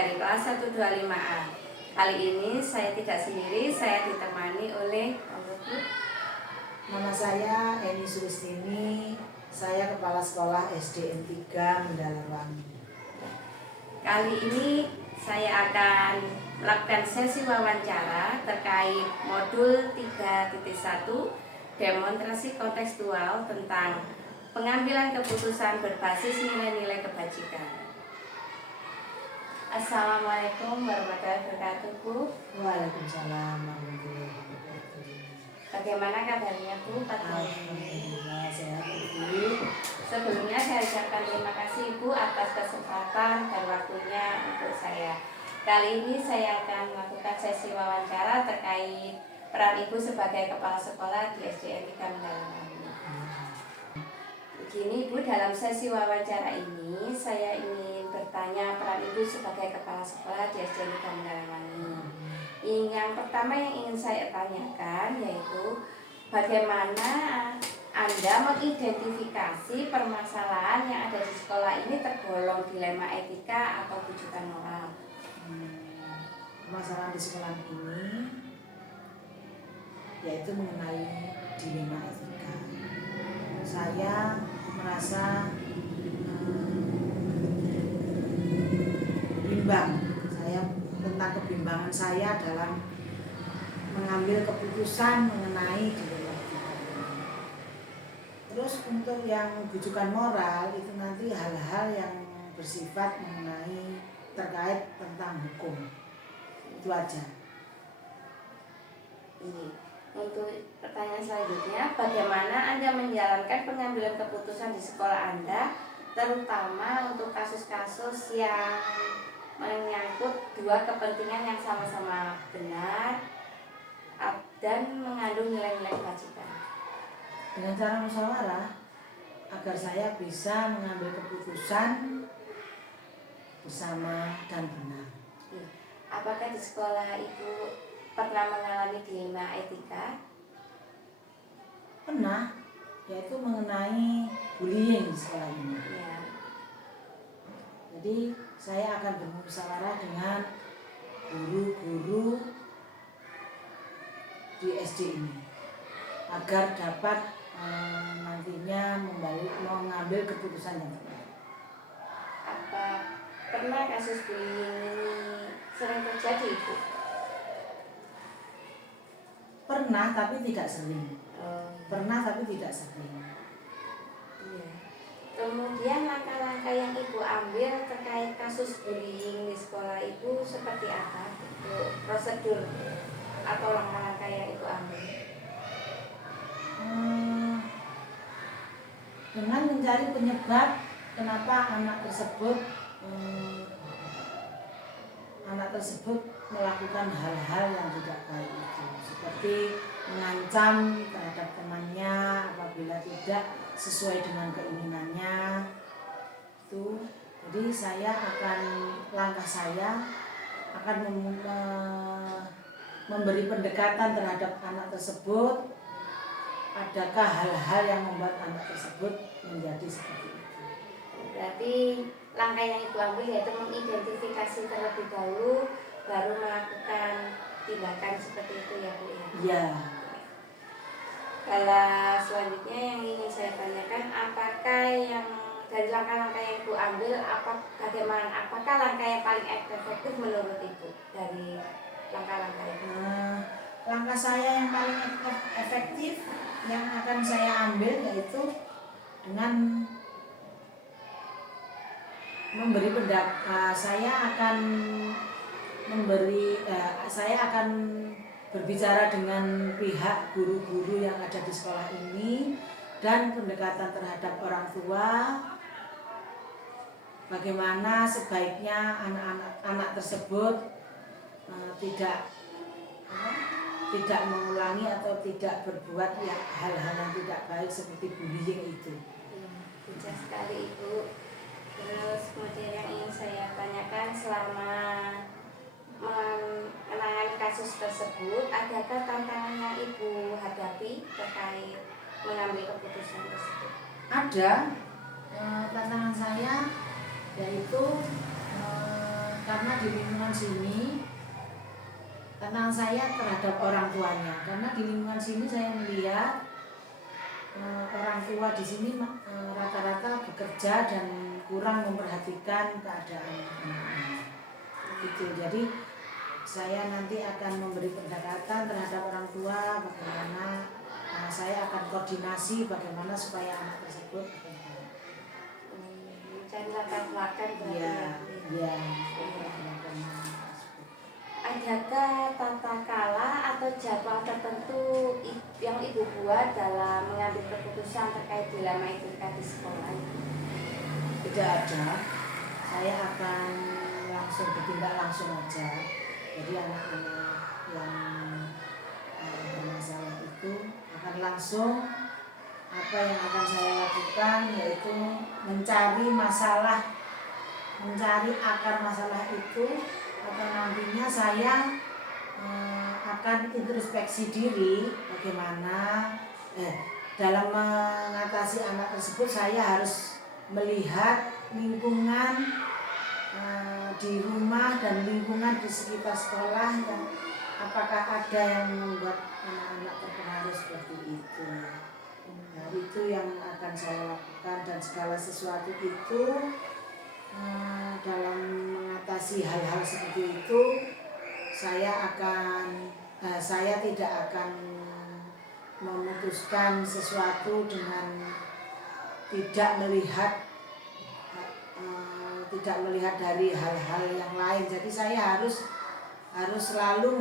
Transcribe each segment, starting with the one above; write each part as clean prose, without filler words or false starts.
dari kelas 125A. Kali ini saya tidak sendiri, saya ditemani oleh Nama saya Eni Sulistini, saya Kepala Sekolah SDN 3 Mendalarwangi. Kali ini saya akan melakukan sesi wawancara terkait modul 3.1 demonstrasi kontekstual tentang pengambilan keputusan berbasis nilai-nilai kebajikan. Assalamualaikum warahmatullahi wabarakatuh, Bu. Waalaikumsalam warahmatullahi wabarakatuh. Bagaimana kabarnya, Bu? Alhamdulillah sehat, Ibu. Sebelumnya saya ucapkan terima kasih Ibu atas kesempatan dan waktunya untuk saya. Kali ini saya akan melakukan sesi wawancara terkait peran Ibu sebagai kepala sekolah di SDN 3 Mendalarwangi. Begini Bu, dalam sesi wawancara ini saya ingin bertanya peran Ibu sebagai kepala sekolah di SDN 3 Mendalarwangi. Yang pertama yang ingin saya tanyakan yaitu bagaimana Anda mengidentifikasi permasalahan yang ada di sekolah ini tergolong dilema etika atau rujukan moral? Masalah di sekolah ini yaitu mengenai dilema etika. Saya merasa bimbang. Saya tentang kebimbangan saya dalam mengambil keputusan mengenai dilema etika. Terus untuk yang rujukan moral itu nanti hal-hal yang bersifat mengenai terkait tentang hukum. Itu aja. Ini untuk pertanyaan selanjutnya, bagaimana Anda menjalankan pengambilan keputusan di sekolah Anda, terutama untuk kasus-kasus yang menyangkut dua kepentingan yang sama-sama benar dan mengandung nilai-nilai kebajikan? Dengan cara musyawarah agar saya bisa mengambil keputusan bersama dan benar. Apakah di sekolah Ibu pernah mengalami dilema etika? Pernah, yaitu mengenai bullying di sekolah ini. Ya. Jadi saya akan bermusyawarah dengan guru-guru di SD ini agar dapat nantinya mengambil keputusan yang tepat. Apa pernah kasus bullying ini sering terjadi, Ibu? Pernah tapi tidak sering. Pernah tapi tidak sering. Iya. Kemudian langkah-langkah yang Ibu ambil terkait kasus bullying di sekolah Ibu seperti apa? Prosedur atau langkah-langkah yang Ibu ambil? Dengan mencari penyebab kenapa anak tersebut melakukan hal-hal yang tidak baik itu, seperti mengancam terhadap temannya apabila tidak sesuai dengan keinginannya itu. Jadi langkah saya akan memberi pendekatan terhadap anak tersebut. Adakah hal-hal yang membuat anak tersebut menjadi seperti itu? Berarti langkah yang Ibu ambil yaitu mengidentifikasi terlebih dahulu, baru melakukan tindakan seperti itu ya Bu ya? Iya. Kalau selanjutnya yang ingin saya tanyakan, apakah yang dari langkah-langkah yang Ibu ambil, apakah langkah yang paling efektif menurut Ibu dari langkah-langkah itu? Langkah saya yang paling efektif yang akan saya ambil yaitu dengan memberi pendapat. Saya akan berbicara dengan pihak guru-guru yang ada di sekolah ini dan pendekatan terhadap orang tua. Bagaimana sebaiknya anak tersebut tidak mengulangi atau tidak berbuat hal-hal yang tidak baik seperti bullying itu. Bijak sekali Ibu. Terus kemudian yang ingin saya tanyakan, selama menangani kasus tersebut, adakah tantangan yang Ibu hadapi terkait mengambil keputusan tersebut? Ada. Tantangan saya yaitu karena di lingkungan sini tenang saya terhadap orang tuanya, karena di lingkungan sini saya melihat orang tua di sini rata-rata bekerja dan kurang memperhatikan keadaan anak-anak. Gitu. Jadi saya nanti akan memberi pendekatan terhadap orang tua, bagaimana saya akan koordinasi bagaimana supaya anak tersebut mencari latar belakang berarti ya. Adakah tata kala atau jadwal tertentu yang ibu buat dalam mengambil keputusan terkait dilema etika di sekolah? Tidak ada, saya akan langsung bertindak langsung aja. Jadi anak-anak yang bermasalah itu akan langsung, apa yang akan saya lakukan yaitu mencari akar masalah itu, atau nantinya saya akan introspeksi diri bagaimana dalam mengatasi anak tersebut. Saya harus melihat lingkungan di rumah dan lingkungan di sekitar sekolah yang apakah ada yang membuat anak-anak terpengaruh seperti itu. Nah, itu yang akan saya lakukan, dan segala sesuatu itu dalam mengatasi hal-hal seperti itu saya tidak akan memutuskan sesuatu dengan tidak melihat dari hal-hal yang lain. Jadi saya harus selalu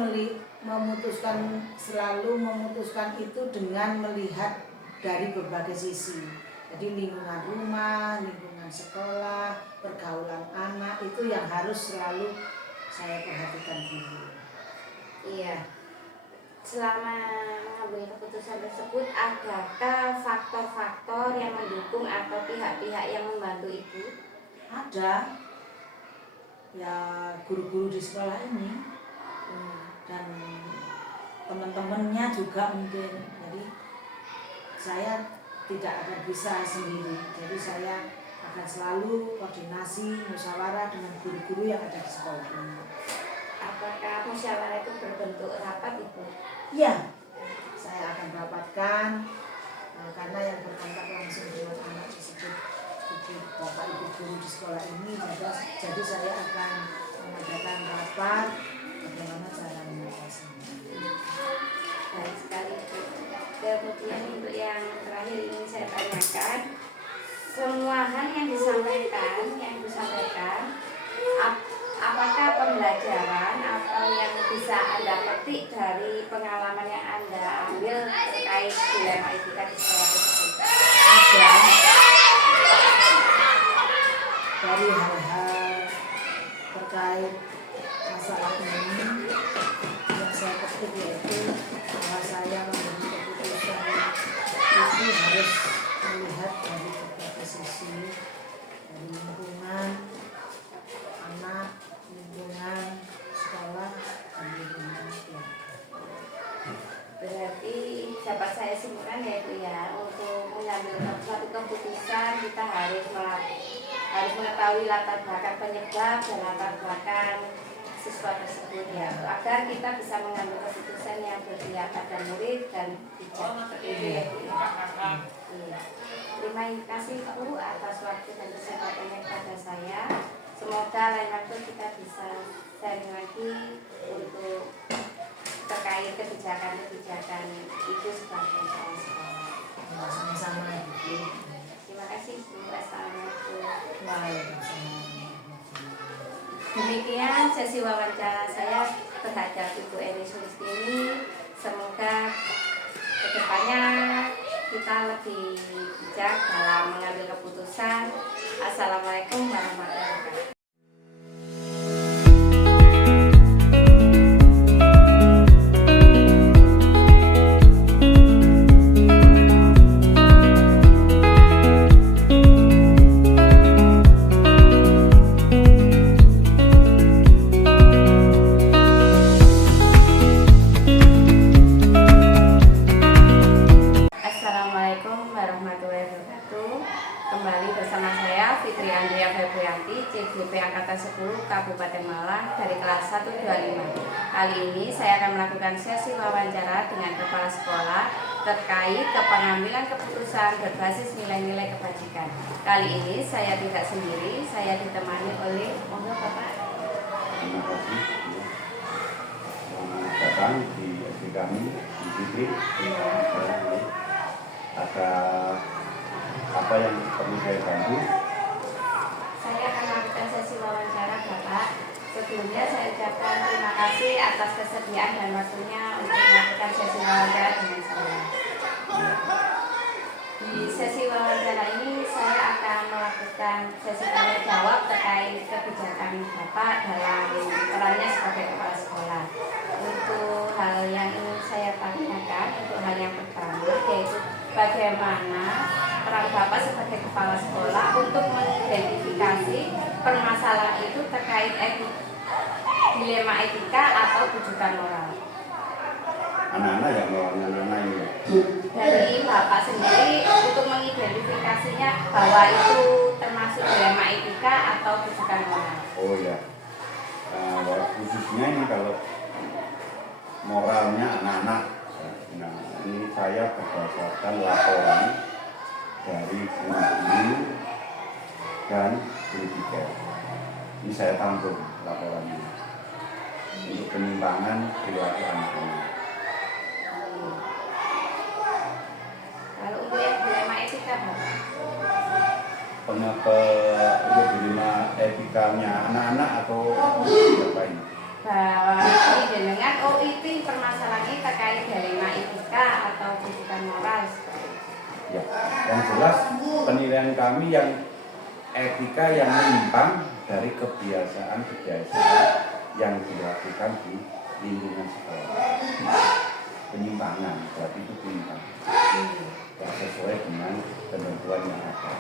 memutuskan itu dengan melihat dari berbagai sisi. Jadi lingkungan rumah, lingkungan sekolah, pergaulan anak itu yang harus selalu saya perhatikan dulu. Iya. Selama mengambil keputusan tersebut, adakah faktor-faktor yang mendukung atau pihak-pihak yang membantu ibu? Ada, ya guru-guru di sekolah ini dan teman-temannya juga mungkin. Jadi saya tidak akan bisa sendiri. Jadi saya akan selalu koordinasi musyawarah dengan guru-guru yang ada di sekolah ini. Apakah musyawarah itu berbentuk rapat ibu? Iya, saya akan rapatkan karena yang berkontak langsung dengan anak tersebut itu bapak ibu guru di sekolah ini. Jadi saya akan mengadakan rapat bagaimana cara mengatasinya. Baik sekali ibu. Kemudian untuk yang terakhir ingin saya tanyakan, semua hal yang ibu sampaikan, apakah pembelajaran atau yang bisa Anda petik dari pengalaman yang Anda ambil terkait dilema etika di sekolah tersebut? Ada dari hal-hal terkait masalah ini yang saya petik yaitu bahwa saya mengambil keputusan itu harus melihat dari berbagai sisi, dari lingkungan anak, lingkungan sekolah, dan lingkungan keluarga. Berarti dapat saya simpulkan ya ibu ya, untuk mengambil suatu keputusan kita harus mengetahui latar belakang penyebab dan latar belakang siswa tersebut ya, agar kita bisa mengambil keputusan yang berpihak pada murid dan bijak. Itu ya Bu. Iya. Terima kasih Bu atas waktu dan kesempatannya kepada saya. Semoga lain waktu kita bisa sharing lagi untuk terkait kebijakan itu sebagai kepala sekolah. Sama-sama Bu. Terima kasih Bu. Assalamualaikum. Waalaikumsalam. Demikian sesi wawancara saya terhadap Ibu Eni Sulistini. Semoga kedepannya kita lebih bijak dalam mengambil keputusan. Assalamualaikum warahmatullahi wabarakatuh. Assalamualaikum warahmatullahi wabarakatuh. Kembali bersama saya Fitri Andrea Febrianti, CGP kelas 125. Kali ini saya akan melakukan sesi wawancara dengan kepala sekolah terkait pengambilan keputusan berbasis nilai-nilai kebajikan. Kali ini saya tidak sendiri, saya ditemani oleh Bapak. Terima kasih. Selamat datang di SD kami di Fitri. Ada apa yang perlu saya bantu? Saya akan melakukan sesi wawancara Bapak. Sebelumnya saya ucapkan terima kasih atas kesediaan dan waktunya untuk melakukan sesi wawancara dengan saya. Di sesi wawancara ini saya akan melakukan sesi tanya jawab terkait kebijakan Bapak dalam perannya sebagai kepala sekolah. Untuk hal yang ingin saya tanyakan, untuk hal yang pertama yaitu bagaimana peran Bapak sebagai kepala sekolah untuk mengidentifikasi permasalahan itu terkait dilema etika atau tujuan moral. Anak-anak yang melawan anak-anak ini. Dari Bapak sendiri untuk mengidentifikasinya bahwa itu termasuk dilema etika atau tujuan moral. Oh ya, khususnya ini kalau moralnya anak-anak. Nah, ini saya berdasarkan laporan dari guru dan guru tiga. Ini saya tampung laporannya untuk penyimpangan perilaku anak-anak. Lalu untuk yang dilema etika, Bapak? Untuk dilema etikanya anak-anak atau siapa ini? Bahwa ini dengan OIT permasalahannya terkait dilema etika atau tujuan moral. Ya, yang jelas penilaian kami yang etika yang menyimpang dari kebiasaan-kebiasaan yang dilakukan di lingkungan sekolah. Penyimpangan, berarti itu penyimpangan. Tidak sesuai dengan ketentuan yang ada.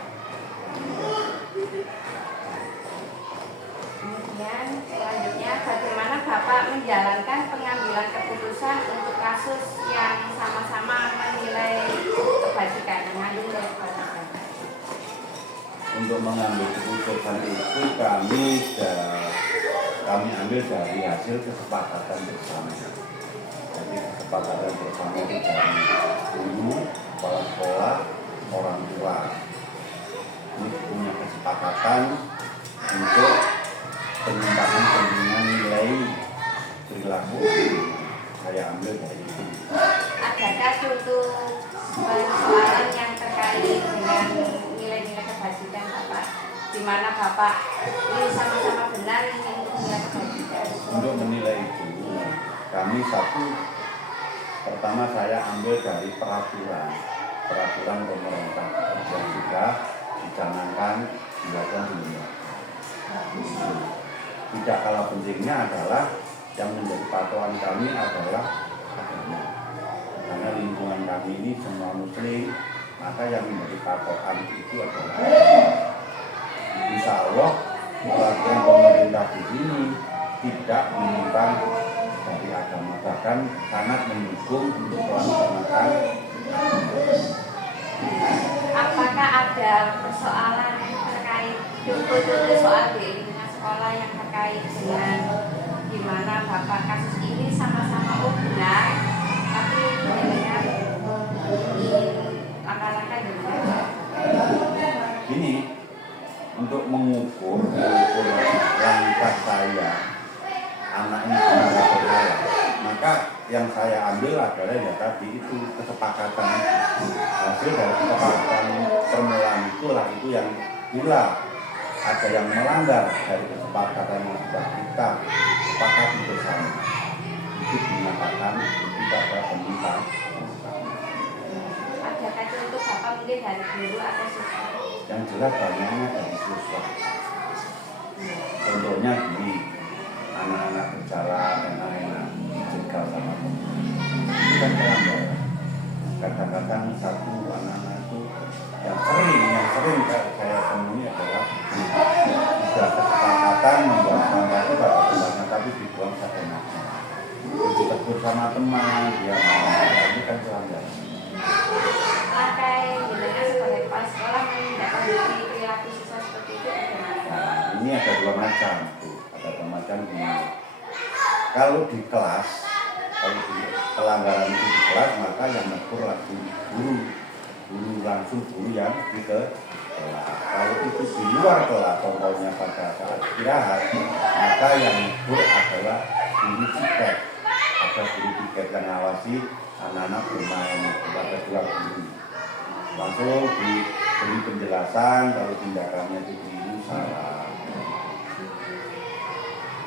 Kemudian selanjutnya bagaimana Bapak menjalankan pengambilan keputusan untuk kasus yang sama-sama menilai kebajikan, mengandung nilai kebajikan. Untuk mengambil keputusan itu kami ambil dari hasil kesepakatan bersama. Jadi kesepakatan bersama itu dari guru, kepala sekolah, orang tua. Ini punya kesepakatan untuk penyimpangan nilai perilaku. Saya ambil dari itu. Adakah contoh persoalan yang terkait dengan nilai-nilai kebajikan Bapak, di mana Bapak ini sama-sama benar ini untuk nilai kebajikan? Untuk menilai itu, kami pertama saya ambil dari peraturan pemerintah yang sudah dicanangkan dilakukan dunia. Tidak kalah pentingnya adalah yang menjadi patokan kami adalah agama. Karena lingkungan kami ini semua muslim, maka yang menjadi patokan itu adalah insya Allah peraturan pemerintah di sini tidak menyimpang dari agama, bahkan sangat mendukung untuk melaksanakan. Apakah ada persoalan terkait contoh-contoh soal di lingkungan sekolah yang terkait dengan gimana Bapak kasus ini sama-sama benar, tapi dengan ingin langkah-langkah gimana? Ini untuk mengukur langkah saya anak ini benar atau salah, maka yang saya ambil adalah ya tadi itu kesepakatan, hasil dari kesepakatan permulaan itulah itu yang bila ada yang melanggar dari kesepakatan yang sudah kita sepakati bersama, itu dinyatakan itu ada penyimpang. Adakah contoh Bapak mungkin dari guru atau siswa? Yang jelas banyaknya dari siswa. Contohnya gini, anak-anak bicara enak-enak dijegal sama teman. Itu kan pelanggaran. Kadang-kadang satu anak-anak itu yang sering saya temui adalah sudah kesepakatan membuang sampah itu pada tempatnya tapi dibuang seenaknya. Ditegur sama teman, dia marah, ini kan pelanggaran. Pakai dengan sebagai kepala sekolah menindaklanjuti perilaku siswa seperti itu bagaimana? Nah, ini ada dua macam, Bu. Ada dua macam ini. kalau di kelas, kalau di pelanggaran itu di kelas, maka yang menegur langsung guru langsung guru yang di kelas. Kalau itu di luar kelas, contohnya pada saat istirahat, maka yang menegur adalah guru tiket. Ada guru tiket yang ngawasi anak-anak bermain kepada dua guru. Langsung diberi penjelasan kalau tindakannya itu keliru salah.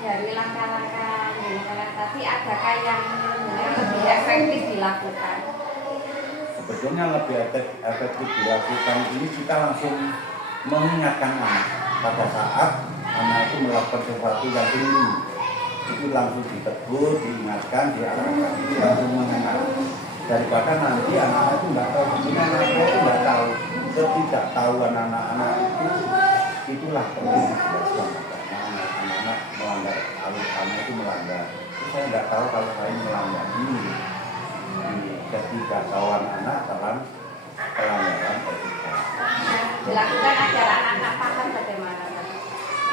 Dari langkah-langkah tadi, adakah yang lebih efektif dilakukan? Sebetulnya lebih efektif dilakukan ini kita langsung mengingatkan anak pada saat anak itu melakukan sesuatu yang keliru. Itu langsung ditegur, diingatkan, diarahkan, itu langsung mengenal. Daripada nanti anak-anak itu nggak tahu, anak-anak itu nggak tahu, ketidaktahuan anak-anak itulah perlu dijelaskan. Anak-anak melanggar, anak itu melanggar. Saya nggak tahu kalau saya melanggar ini ketidaktahuan anak dalam pelanggaran etika. Dilakukan agar anak-anak paham bagaimana?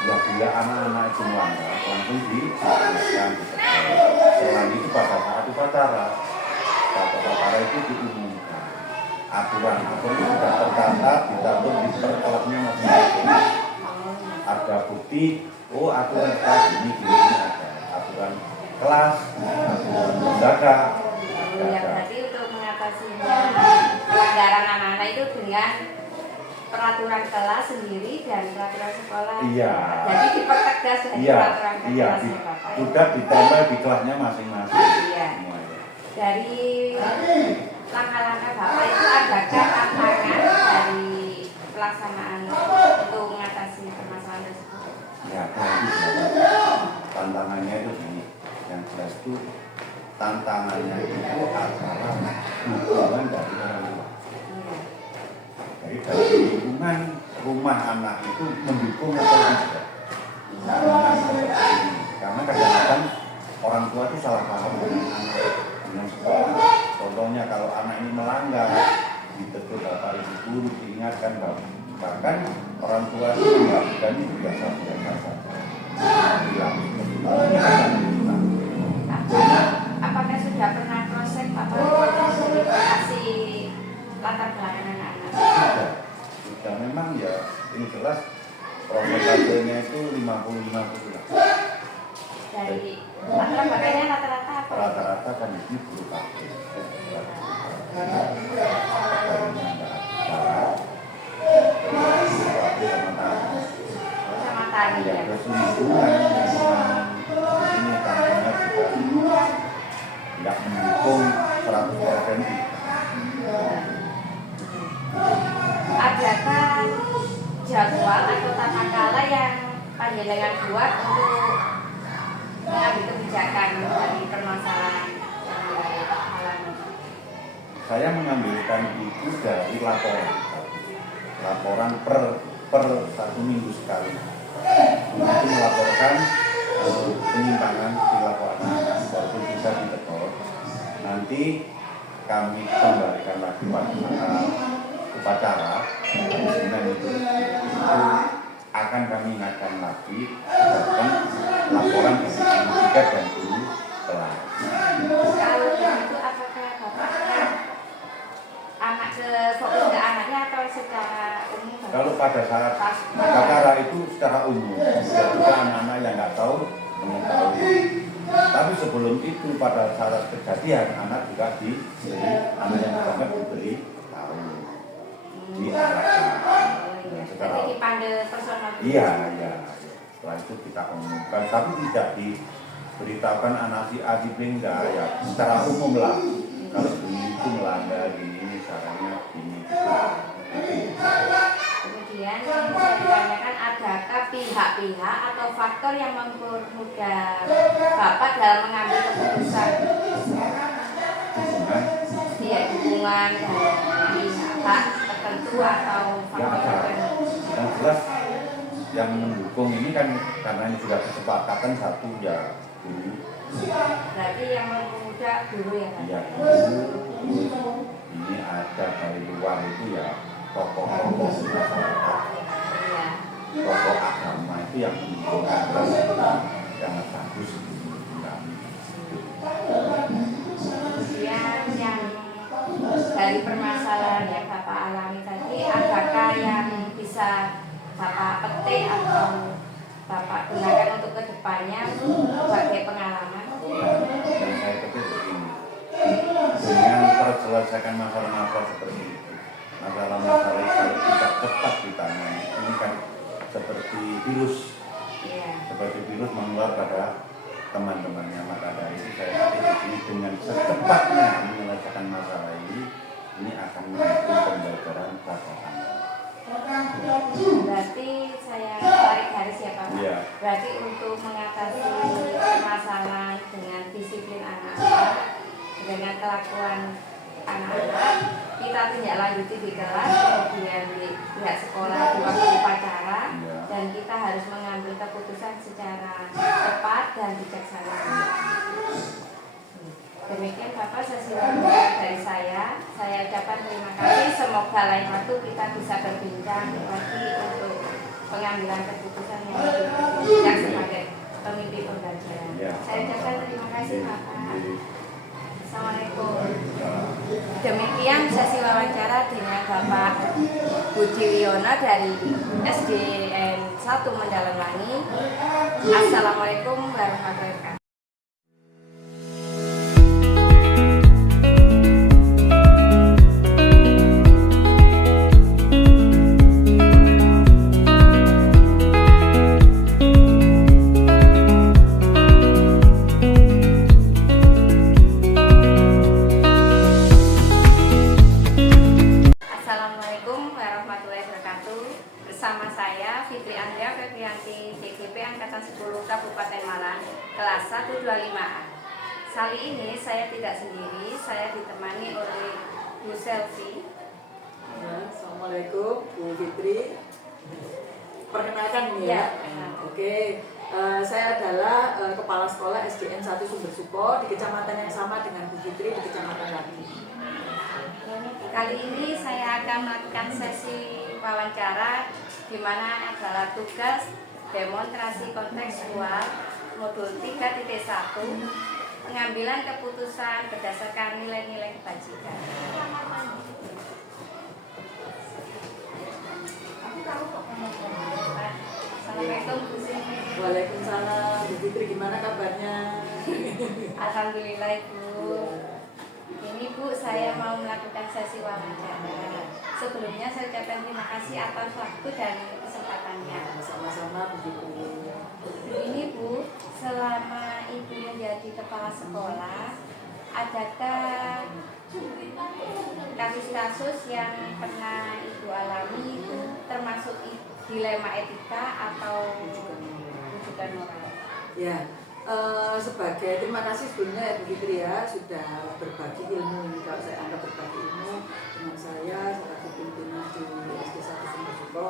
Ya bila anak-anak itu melanggar langsung dijelaskan. Selain itu pada saat upacara itu diumumkan aturan itu sudah tercatat, dicatat di perkelasnya masing-masing. Ada bukti, aturan kelas ini ada aturan kelas, aturan lembaga. Ya, berarti untuk mengatasi pelanggaran anak-anak itu dengan peraturan kelas sendiri dan peraturan sekolah. Iya. Jadi dipertegas dari peraturan kelas. Iya, sudah ditempel di kelasnya masing-masing. Iya. Dari langkah-langkah Bapak itu adakah tantangan dari pelaksanaan untuk mengatasi permasalahan tersebut? Ya, tantangannya itu gini, yang jelas itu tantangannya itu adalah dukungan dari orang tua. Jadi dari lingkungan rumah anak itu mendukung atau tidak. Karena kadang-kadang orang tua itu salah paham dengan anak. Contohnya kalau anak ini melanggar, ditegur bapak ibu guru, diingatkan bahkan orang tua itu mengajukan itu biasa-biasa saja. Apakah sudah pernah proses Bapak identifikasi latar belakang anak-anak? Sudah memang ya ini jelas prosentasenya itu 50-50 lah. Dari latar belakangnya rata-rata apa? Rata-rata kan ini guru kakek. Sama tani ya. Terus lingkungan ini kampungnya juga tidak mendukung 100%. Adakah jadwal atau tata cara yang panjenengan buat untuk mengambil kebijakan dari permasalahan yang dialami? Saya mengambilkan itu dari laporan per 1 minggu sekali. Untuk melaporkan penyimpangan perilaku anak-anak walaupun bisa ditegur. Nanti kami kembalikan lagi pada upacara dengan itu akan kami ingatkan lagi berdasarkan laporan dari guru tiga dan guru kelas. Kalau begitu apakah Bapak anak ke fokus ke anaknya atau secara umum? Kalau pada saat upacara itu secara umum, juga anak-anak yang nggak tahu mengetahui. Tapi sebelum itu pada saat kejadian anak juga diberi, anak yang terlambat diberi tahu, diarahkan. Jadi dipanggil personal. Iya. Setelah itu kita umumkan, tapi tidak diberitakan anak si A si B enggak ya, secara umum lah. Kalau ini itu melanggar gini, caranya gini gitu. Kemudian saya tanyakan, adakah pihak-pihak atau faktor yang mempermudah Bapak dalam mengambil keputusan? Iya, dukungan dari pihak tertentu atau faktor tertentu. Yang jelas yang mendukung ini kan karena ini sudah kesepakatan satu ya guru. Berarti yang mempermudah guru ya Pak? Iya, guru. Ini ada dari luar itu ya tokoh-tokoh masyarakat, Iya. tokoh agama itu yang mendukung, sangat bagus. dari permasalahan yang Bapak alami tadi, adakah yang bisa Bapak petik atau Bapak gunakan untuk kedepannya sebagai pengalaman? Yang saya petik begini, dengan terselesaikan masalah-masalah seperti itu, masalah-masalah kalau tidak cepat ditangani, ini kan seperti virus, menular pada teman-temannya. Maka dari itu saya pikir dengan secepatnya menyelesaikan masalah ini akan mendukung pembelajaran tatap muka. Berarti saya tarik garis ya Pak. Iya. Berarti untuk mengatasi masalah dengan disiplin anak-anak, dengan kelakuan anak-anak, kita tindak lanjuti di kelas, kemudian di pihak sekolah di waktu upacara, dan kita harus mengambil keputusan secara tepat dan bijaksana. Demikian Bapak sesi wawancara dari saya ucapkan terima kasih. Semoga lain waktu kita bisa berbincang lagi untuk pengambilan keputusan yang lebih bijak sebagai pemimpin pembelajaran. Saya ucapkan terima kasih Bapak. Assalamualaikum. Demikian sesi wawancara dengan Bapak Budi Wiono dari SDN 1 Mendalemwangi. Assalamualaikum warahmatullahi wabarakatuh. Bersama saya Fitri Andrea Febrianti, DGP Angkatan 10 Kabupaten Malang, kelas 125A. Kali ini saya tidak sendiri, saya ditemani oleh Bu Selvi. Assalamualaikum Bu Fitri. Perkenalkan nih ya. Oke. Saya adalah Kepala Sekolah SDN 1 Sumber Suko di kecamatan yang sama dengan Bu Fitri di kecamatan Lagi. Kali ini saya akan melakukan sesi wawancara di mana adalah tugas demonstrasi kontekstual modul 3.1 pengambilan keputusan berdasarkan nilai-nilai kebajikan. Assalamualaikum Bu Siti. Waalaikumsalam Bu Fitri, gimana kabarnya? Alhamdulillah Ibu. Ini Bu, saya mau melakukan sesi wawancara. Sebelumnya saya ucapkan terima kasih atas waktu dan kesempatannya. Sama-sama Bu Fitri. Ini Bu, selama Ibu menjadi kepala sekolah, adakah kasus-kasus yang pernah Ibu alami itu termasuk dilema etika atau rujukan moral? Ya. Sebagai terima kasih sebelumnya ya Bu Fitri ya sudah berbagi ilmu ini, kalau saya anggap berbagi ilmu dengan saya selaku pimpinan di SD 1 Sumber Suko.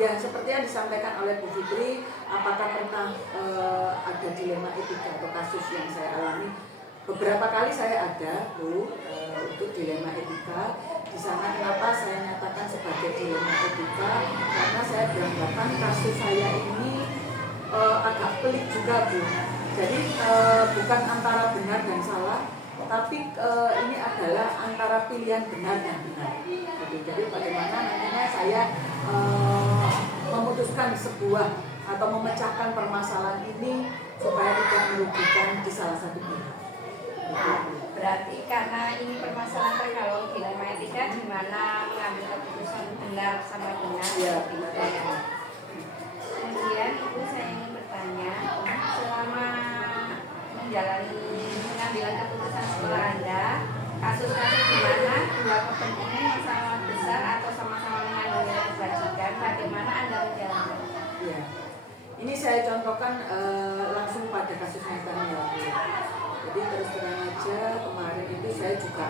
Ya seperti yang disampaikan oleh Bu Fitri, apakah pernah ada dilema etika atau kasus yang saya alami? Beberapa kali saya ada Bu untuk dilema etika. Di sana kenapa saya nyatakan sebagai dilema etika? Karena saya beranggapan kasus saya ini agak pelik juga Bu. Jadi bukan antara benar dan salah, tapi ini adalah antara pilihan benar dan benar. Jadi bagaimana nantinya saya memutuskan sebuah atau memecahkan permasalahan ini supaya tidak merugikan di salah satu pihak. Berarti karena ini permasalahan tergolong dilema etika di mana mengambil keputusan benar sama benar. Ya. Kemudian Ibu saya ingin bertanya, selama menjalani pengambilan keputusan sekolah Anda, kasus-kasus di mana dua kepentingan yang sama besar atau sama-sama mengandung nilai kebajikan, bagaimana Anda menjalankan? Ya. Ini saya contohkan langsung pada kasus nyata ya. Jadi terus terang aja kemarin itu saya juga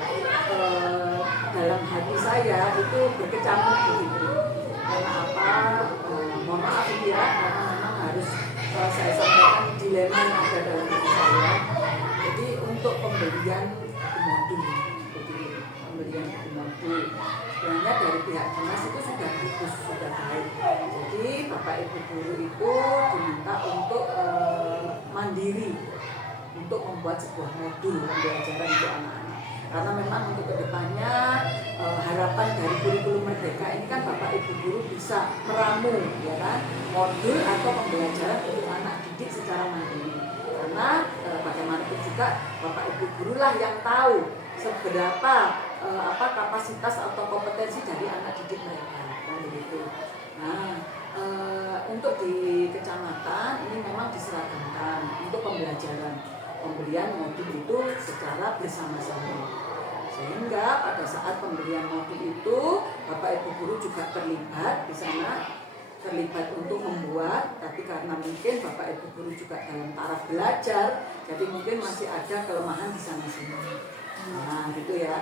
dalam hati saya itu berkecamuk begitu. Karena apa? Mohon maaf ya, karena memang harus saya sampaikan dilema yang ada dalam diri saya. Jadi untuk pemberian modul, pemberian modul, sebenarnya dari pihak dinas itu sudah bagus, sudah baik. Jadi Bapak Ibu guru itu diminta untuk mandiri untuk membuat sebuah modul pembelajaran untuk anak-anak. Karena memang untuk kedepannya harapan dari kurikulum Merdeka ini kan Bapak Ibu guru bisa meramu ya kan modul atau pembelajaran untuk anak didik secara mandiri. Karena bagaimanapun juga Bapak Ibu guru lah yang tahu seberapa kapasitas atau kompetensi dari anak didik mereka kan begitu. Nah, untuk di kecamatan ini memang diseragamkan untuk pemberian modul itu secara bersama-sama. Sehingga pada saat pemberian modul itu Bapak Ibu guru juga terlibat di sana, terlibat untuk membuat, tapi karena mungkin Bapak Ibu guru juga dalam taraf belajar, jadi mungkin masih ada kelemahan di sana sini. Nah, gitu ya.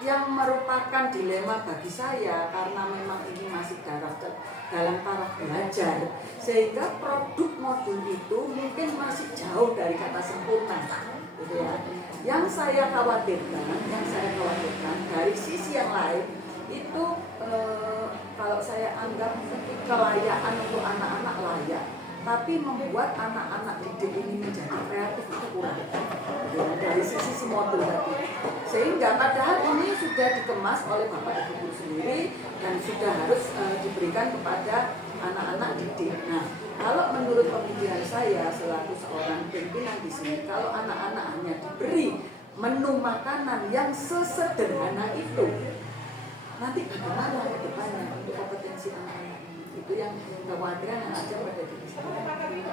Yang merupakan dilema bagi saya karena memang ini masih dalam taraf belajar, sehingga produk modul itu mungkin masih jauh dari kata sempurna, gitu ya. Yang saya khawatirkan dari sisi yang lain itu kalau saya anggap kelayakan untuk anak-anak layak, tapi membuat anak-anak didik ini menjadi kreatif itu kurang dari sisi modul tadi. Sehingga padahal ini sudah dikemas oleh Bapak Ibu guru sendiri dan sudah harus diberikan kepada anak-anak didik. Nah, kalau menurut pemikiran saya selaku seorang pimpinan di sini, kalau anak-anak hanya diberi menu makanan yang sesederhana itu, nanti bagaimana ke depannya untuk kompetensi anak-anak ini? Itu yang kekhawatiran yang ada pada diri saya.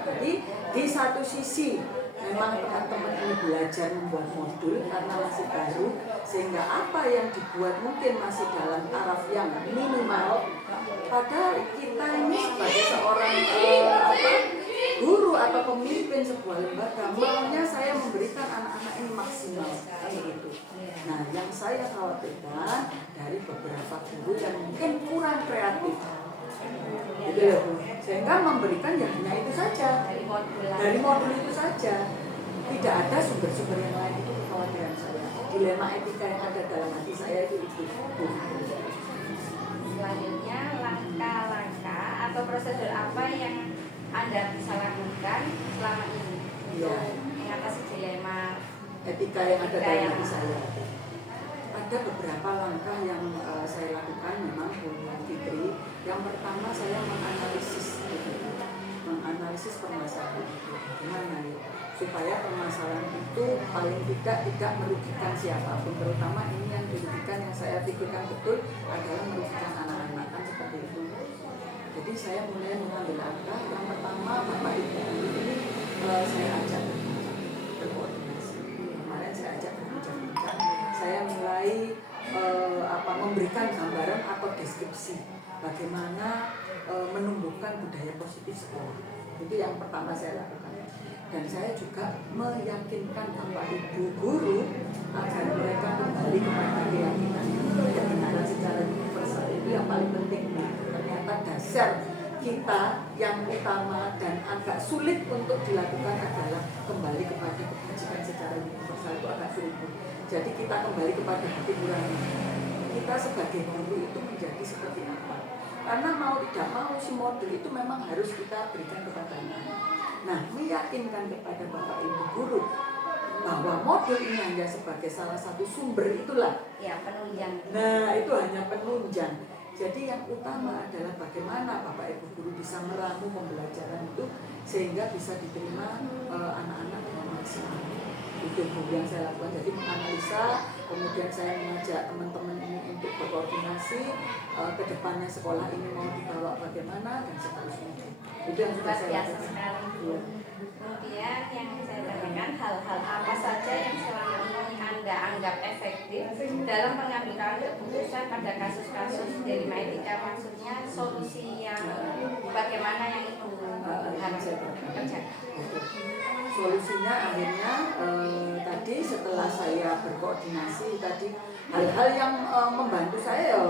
Jadi di satu sisi memang teman-teman ini belajar membuat modul karena masih baru, sehingga apa yang dibuat mungkin masih dalam taraf yang minimal. Padahal kita ini sebagai seorang guru atau pemimpin sebuah lembaga, maunya saya memberikan anak-anak ini maksimal gitu. Nah, yang saya khawatirkan dari beberapa guru yang mungkin kurang kreatif, gitu ya Bu, sehingga memberikan ya hanya itu saja dari modul itu saja, tidak ada sumber-sumber yang lain. Itu kekhawatiran saya, dilema etika yang ada dalam hati saya itu. Selanjutnya, langkah-langkah atau prosedur apa yang Anda bisa lakukan selama ini untuk mengatasi dilema etika yang ada dalam hati saya? Ada beberapa langkah yang saya lakukan memang Bu Fitri. Yang pertama, saya menganalisis permasalahan itu gimana ya, supaya permasalahan itu paling tidak merugikan siapapun, terutama ini yang dirugikan, yang saya pikirkan betul adalah merugikan anak-anak, kan seperti itu. Jadi saya mulai mengambil langkah. Yang pertama, Bapak Ibu ini saya ajak berkoordinasi. Kemarin saya ajak berbincang-bincang. Saya mulai memberikan gambaran atau deskripsi bagaimana menumbuhkan budaya positif sekolah. Itu yang pertama saya lakukan. Dan saya juga meyakinkan Bapak Ibu guru agar mereka kembali kepada keyakinan secara universal. Itu yang paling penting. Ternyata dasar kita yang utama dan agak sulit untuk dilakukan adalah kembali kepada kebajikan secara universal. Itu agak sulit. Jadi kita kembali kepada hati nurani. Kita sebagai guru itu menjadi seperti apa? Karena mau tidak mau si modul itu memang harus kita berikan kepada anak. Nah, meyakinkan kepada Bapak Ibu guru bahwa modul ini hanya sebagai salah satu sumber itulah. Ya, penunjang. Nah, itu hanya penunjang. Jadi yang utama adalah bagaimana Bapak Ibu guru bisa meramu pembelajaran itu sehingga bisa diterima anak-anak dengan maksimal. Itu yang saya lakukan. Jadi menganalisa, kemudian saya mengajak teman-teman ini untuk berkoordinasi ke depannya sekolah ini mau dibawa bagaimana dan seterusnya. Itu yang sudah saya lakukan. Ya. Kemudian yang saya tanyakan, hal-hal apa saja yang selama ini Anda anggap efektif dalam pengambilan keputusan pada kasus-kasus dilema etika, maksudnya solusi yang bagaimana yang Ibu harus kerjakan? Solusinya akhirnya tadi setelah saya berkoordinasi tadi hal-hal yang membantu saya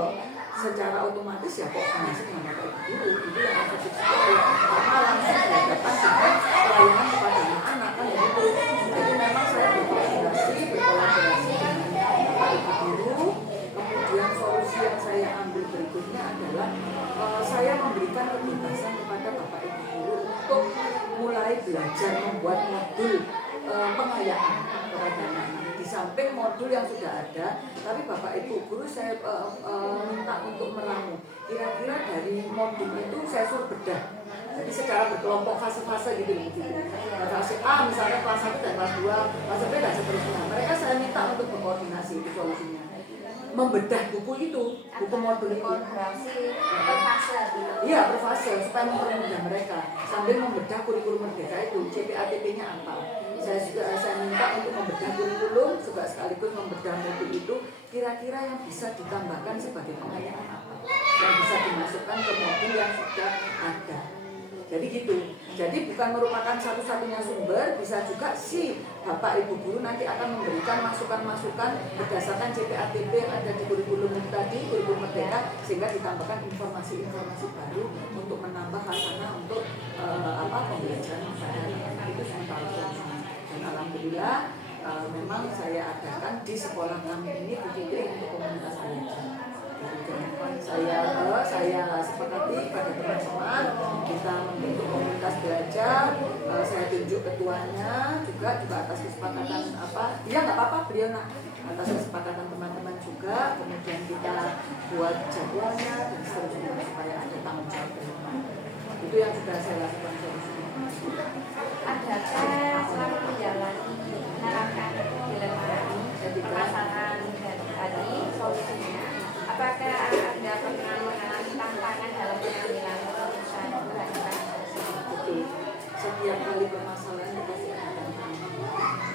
secara otomatis ya koordinasi dengan Bapak Ibu guru itu yang efektif sekali karena langsung berhadapan dengan pelayanan kepada anak-anak kan begitu. Jadi memang saya berkolaborasi dengan Bapak Ibu guru. Kemudian solusi yang saya ambil berikutnya adalah saya memberikan kebebasan kepada Bapak Ibu guru untuk mulai belajar membuat modul pengayaan kepada anak-anak. Di samping modul yang sudah ada, tapi Bapak Ibu guru saya minta untuk meramu. Kira-kira dari modul itu saya suruh bedah. Jadi secara berkelompok fase-fase gitu. Fase A misalnya kelas 1 dan kelas 2, fase B dan seterusnya. Mereka saya minta untuk berkoordinasi itu solusinya. Membedah buku itu, buku modul itu. Kolaborasi per fase gitu. Iya, per fase supaya mempermudah mereka sambil membedah kurikulum merdeka itu, CPATP-nya apa. Saya minta untuk membedah kurikulum juga sekaligus membedah modul itu, kira-kira yang bisa ditambahkan sebagai pengayaan apa, yang bisa dimasukkan ke modul yang sudah ada. Jadi gitu. Jadi bukan merupakan satu-satunya sumber, bisa juga si Bapak Ibu guru nanti akan memberikan masukan-masukan berdasarkan CPATP yang ada di kurikulum tadi, kurikulum merdeka, sehingga ditambahkan informasi-informasi baru untuk menambah khasana untuk pembelajaran pada anak itu sementara solusinya. Dan alhamdulillah memang saya adakan di sekolah kami ini Bu Fitri untuk komunitas belajar. Saya sepakati pada teman-teman kita membentuk komunitas belajar. Saya tunjuk ketuanya juga atas kesepakatan dia nggak apa-apa beliau atas kesepakatan teman-teman juga. Kemudian kita buat jadwalnya dan seterusnya supaya ada tanggung jawab ke depan. Itu yang sudah saya lakukan solusinya. Adakah selama menjalani menerapkan dilema ini permasalahan dan tadi solusinya? Apakah Anda pernah mengalami tantangan dalam pengambilan keputusan Betul. Setiap kali permasalahan kita pasti ada tantangan.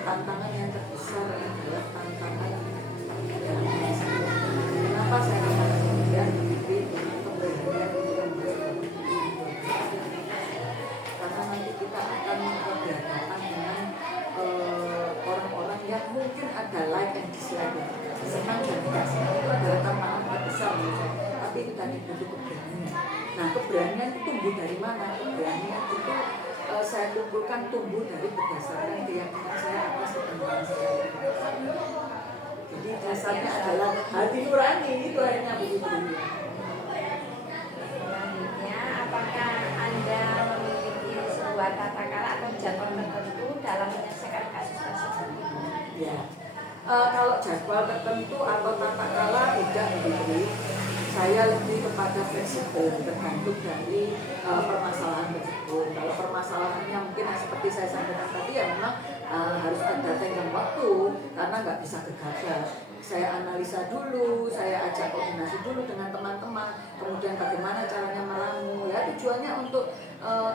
Tantangan yang terbesar adalah tantangan dalam masalah. Kenapa saya katakan demikian? Pembelajaran karena nanti kita akan berhadapan dengan orang-orang yang mungkin ada like and dislike, senang dan tidak senang. Itu adalah tantangan terbesar menurut saya. Tapi itu tadi butuh keberanian. Nah, keberanian itu tumbuh dari mana? Keberanian itu saya kumpulkan tumbuh dari berdasarkan keyakinan saya atas kebenaran saya. Jadi dasarnya adalah hati nurani, itu akhirnya begitu. Selanjutnya, apakah Anda memiliki sebuah tata cara atau jadwal tertentu dalam menyelesaikan kasus tersebut? Ya, kalau jadwal tertentu atau tata cara tidak begitu. Saya lebih kepada fleksibel tergantung dari permasalahan tersebut. Kalau permasalahannya mungkin seperti saya sampaikan tadi ya memang harus ada tenggang waktu karena nggak bisa gegabah. Saya analisa dulu, saya ajak koordinasi dulu dengan teman-teman, kemudian bagaimana caranya meramu ya, tujuannya untuk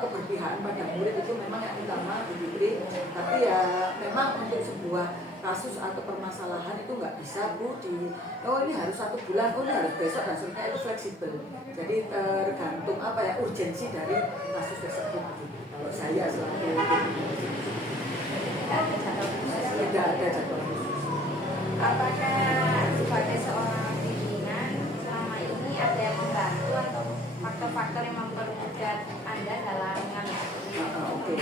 keberpihakan pada murid itu memang yang utama begitu. Tapi ya memang untuk sebuah kasus atau permasalahan itu nggak bisa ini harus 1 bulan, ini harus besok dan seterusnya, itu fleksibel. Jadi tergantung urgensi dari kasus tersebut. Kalau saya selalu tidak ada jadwal khusus. Apakah sebagai seorang pimpinan selama ini ada yang membantu atau faktor-faktor yang mempermudah Anda dalam mengambil keputusan? Oke.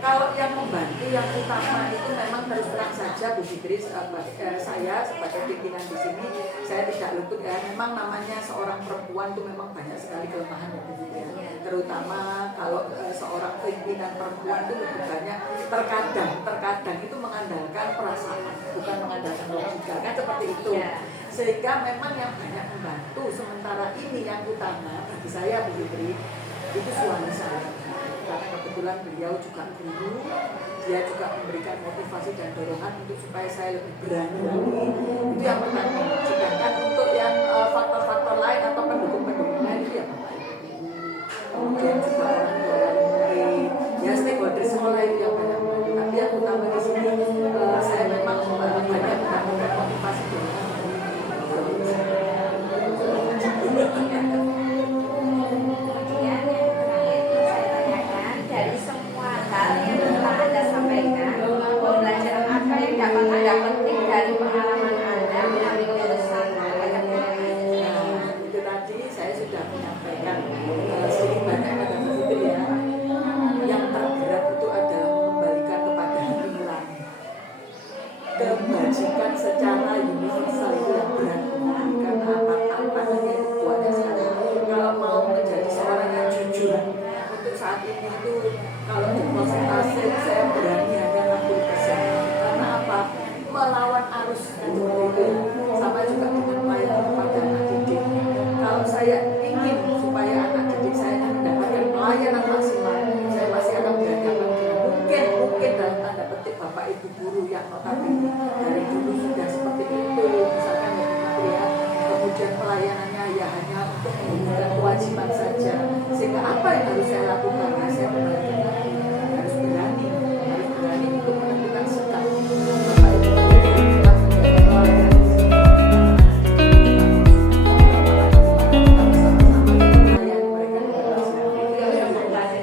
Kalau yang membantu yang utama itu memang terus terang saja Bu Fitri, saya sebagai pimpinan di sini saya tidak luput ya. Memang namanya seorang perempuan itu memang banyak sekali kelemahan Bu Fitri. Terutama kalau seorang pimpinan perempuan itu lebih banyak terkadang itu mengandalkan perasaan, bukan mengandalkan logika kan seperti itu. Sehingga memang yang banyak membantu sementara ini yang utama bagi saya Bu Fitri itu suami saya. Karena kebetulan beliau juga guru, dia juga memberikan motivasi dan dorongan untuk supaya saya lebih berani lagi. Itu yang pertama. Sedangkan untuk yang faktor-faktor lain atau pendukung-pendukung lain itu ya Bapak Ibu. Kemudian juga orang tua murid, ya stakeholder sekolah itu yang banyak membantu. Tapi yang utama di sini saya memang banyak mendapatkan motivasi dorongan. Dari semua hal yang telah Anda sampaikan, pembelajaran apa yang dapat Anda petik dari pengalaman Anda mengambil keputusan terhadap itu tadi saya sudah menyampaikan sedikit banyak pada Bu Fitri ya. Yang terberat itu adalah mengembalikan kepada hati nurani. Kebajikan secara universal itu yang berat. Karena apa? Tantangannya itu buatnya sekali. Kalau mau menjadi seorang yang jujur untuk saat ini itu kalau di persentase saya berani hanya 60%. Karena apa? Melawan arus bapak ibu guru yang notabene dari dulu sudah seperti itu, misalkan ya Bu Fitri ya, kemudian pelayanannya ya hanya untuk menunjukkan kewajiban saja, sehingga apa yang harus saya lakukan? Ya, saya belajar lagi, harus berani untuk menentukan sikap. Bapak ibu guru yang menjaga pelayanan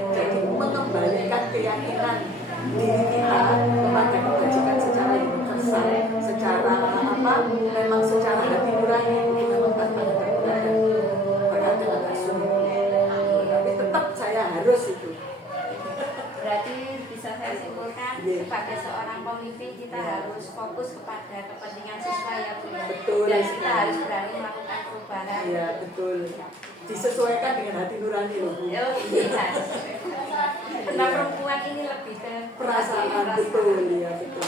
jadi mengembalikan keyakinan diri kita kepada kebajikan secara universal, secara apa, memang secara hati nurani itu memang tanpa ada berkata dengan sulit, tapi tetap saya harus itu. Berarti bisa saya simpulkan Iya. sebagai seorang pemimpin kita Iya. harus fokus kepada kepentingan siswa ya Bu ya. Betul Dan kita sekali. harus berani melakukan perubahan. Iya betul, disesuaikan dengan hati nurani loh Bu. Oh iya. Nah perempuan ini lebih ke Perasaan betul ya betul.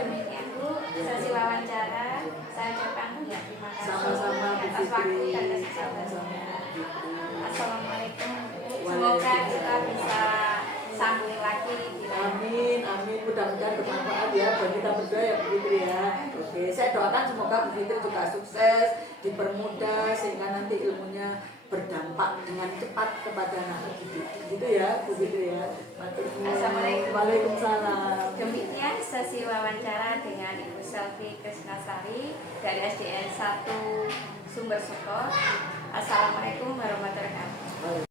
Demikian Bu, sesi wawancara saya ucapkan banyak terima kasih Sama-sama Bu atas waktu Fitri. dan Sama-sama kesabarannya. Bu Fitri. Assalamualaikum. Semoga kita bisa sambung lagi di lain. Amin, amin. Mudah-mudahan bermanfaat ya buat kita berdua ya Bu Fitri ya. Oke, saya doakan semoga Bu Fitri juga sukses, dipermudah sehingga nanti ilmunya berdampak dengan cepat kepada anak didik. Gitu ya Bu Fitri ya. Assalamualaikum. Waalaikumsalam. Demikian sesi wawancara dengan Ibu Selvi Krisnasari dari SDN 1 Sumber Soko. Assalamualaikum warahmatullahi wabarakatuh.